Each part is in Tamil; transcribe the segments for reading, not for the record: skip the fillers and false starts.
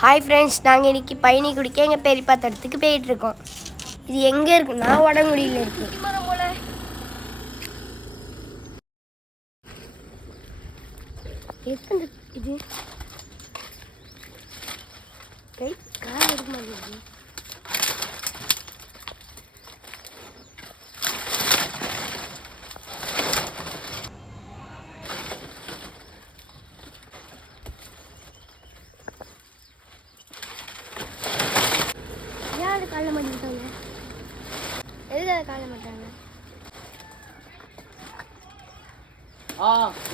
ஹாய் ஃப்ரெண்ட்ஸ், நாங்கள் இன்றைக்கி பயணி குடிக்க எங்கள் பெரியப்பா தடத்துக்கு போயிட்டுருக்கோம். இது எங்கே இருக்குன்னா உடங்குடியில் இருக்குது. இது கார் எடுக்க மாட்டேங்குது. கால மாட்டாங்க, எதுக்காக கால மாட்டாங்க?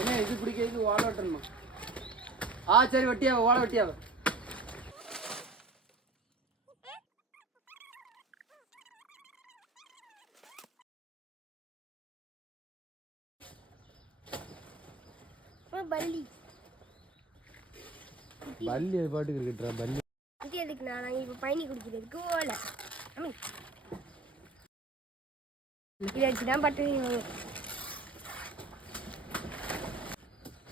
என்ன இது பிடிக்கிறது ஓலை வெட்டணுமா? சரி வெட்டியாவ, ஓலை வெட்டியாவ. பல்லி அது பாட்டுக்கு இருக்கா பல்லி. இது எதுக்குண்ணா? நாங்கள் இப்போ பயணி குடிக்கிறதுக்கு ஓலை இதை வச்சுதான் பட்டு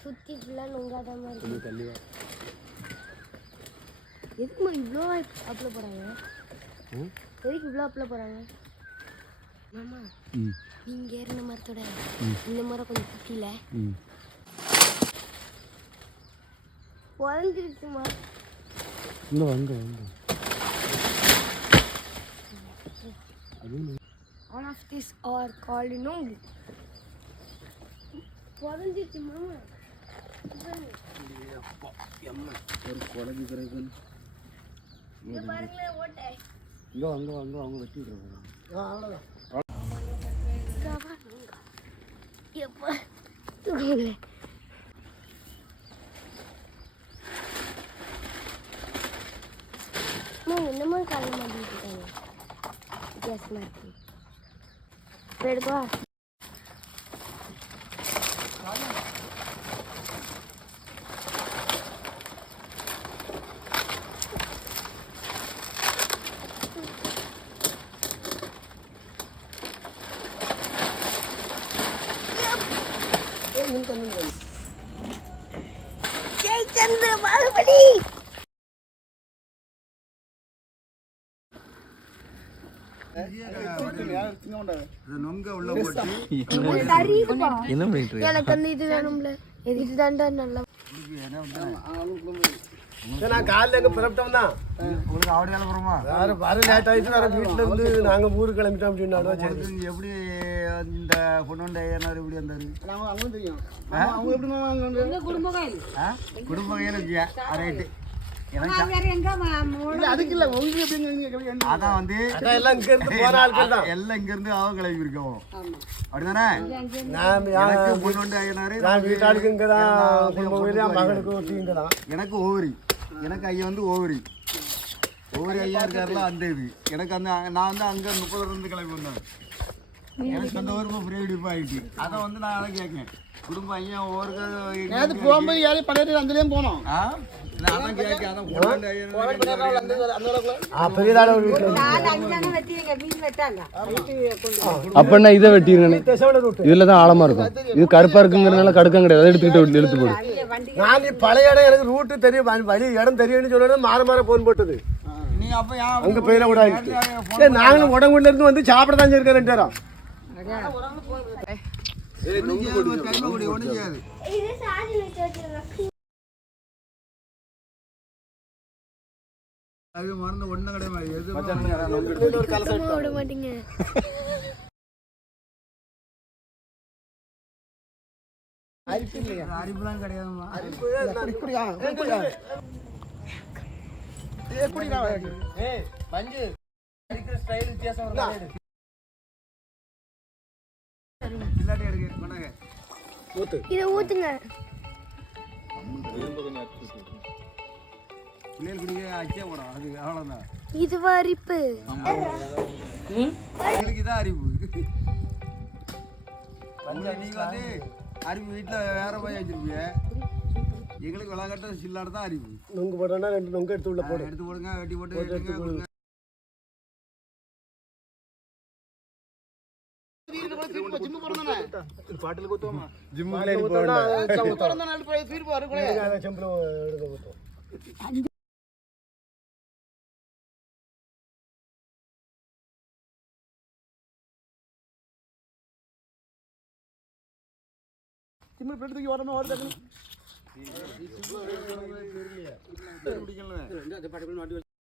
சுற்றி ஃபுல்லாக நொங்காத மாதிரி தள்ளிவா. எதுக்குமா இவ்வளோ அப்ளை போகிறாங்க? எதுக்கு இவ்வளோ அப்ளை போகிறாங்க? மாமா, நீங்கள் ஏறின மரத்தோட இந்த மரம் கொஞ்சம் குட்டியில உடஞ்சிருச்சுமா. இங்கே வாங்க வாங்க. All of these are called நொங்கு. உடஞ்சிருச்சு மாமா. ஒரு குழந்தை பிறகு இங்க பாருங்களேன் ஓட்டை. இங்கே வாங்க வாங்க அவங்க வச்சுக்கிறாங்க. அவ்வளோதான். எப்போ தூங்குங்களே. இந்த மாதிரி கால மாட்டிட்டு இருக்காங்க. வித்தியாசமா இருக்கு. எடுப்பா. ஜெய் சந்திர பாகுபலி. எனக்கு வந்து இது வேணும்ல, இதுதான்டா நல்லா. நான் காலையில் எங்கே புறப்பட்டோம் தான். உங்களுக்கு ஆவடி வேலை போகிறோமா? வர லேட் ஆகிடுச்சு. வேறு வீட்டில் இருந்து நாங்கள் ஊருக்கு கிளம்பிட்டோம் அப்படின்னு. எப்படி இந்த பொண்ணு எப்படி வந்தாரு? அவங்களும் தெரியும். அவங்க எப்படி குடும்ப கையில் இருக்கியா? ரைட்டு. அதுக்கு இல்ல, அதான் வந்து எல்லாம் இங்க இருந்து போற ஆட்கள் தான். எல்லாம் இங்க இருந்து அவங்க கிளம்பி இருக்கோம். அப்படிதானே? நான் வீட்டாளுக்கு இங்கதான், மகனுக்கு ஒட்டி இங்கதான். எனக்கு ஓவரி, எனக்கு ஐயா வந்து ஓவரி ஐயா இருக்காருல அந்த இது. எனக்கு அந்த நான் வந்து அங்க 30 இருந்து கிளம்பி வந்தேன். எனக்கு அந்த ஊருக்கு ஃப்ரீ டிப் ஆகிட்டு. அதை வந்து நான் அதை கேட்கேன். குடும்பம் ஐயா ஒவ்வொரு போகும்போது யாரையும் பழைய அங்கேயும் போனோம். அப்படின்னா இதை வெட்டிருங்க. இதுல தான் ஆழமா இருக்கும். இது கருப்பா இருக்குங்கிறதுனால கடுக்கம் கிடையாது. எடுத்துக்கிட்டு இழுத்து போடு. நான் பழைய இடம் எனக்கு ரூட்டு தெரியும், வழி இடம் தெரியும்னு சொல்றது மாற போன் போட்டது. அங்க போயிட கூடாது. நாங்களும் உடம்புல இருந்து வந்து சாப்பிட தான் இருக்கேன் 2 நேரம். அது மறந்து ஒன்றும் கிடையாது. விட மாட்டீங்க. அரிப்புலாம் கிடையாதுமா. இதை ஊத்துங்க. இது அரிப்பு. இதான் அரிப்பு. நீங்க வந்து அரிப்பு வீட்டுல வேற போய் வச்சிருப்பீங்க. எங்களுக்கு விளாங்கட்ட சில்லாடு தான் அரிப்பு. நொங்கு போட்டோம்னா 2 நொங்கு எடுத்து உள்ள போடு. எடுத்து போடுங்க, வெட்டி போட்டு ஜிம் சின்ன பிளேட் தூக்கி ஓரமா ஓடுறது பிடிக்கல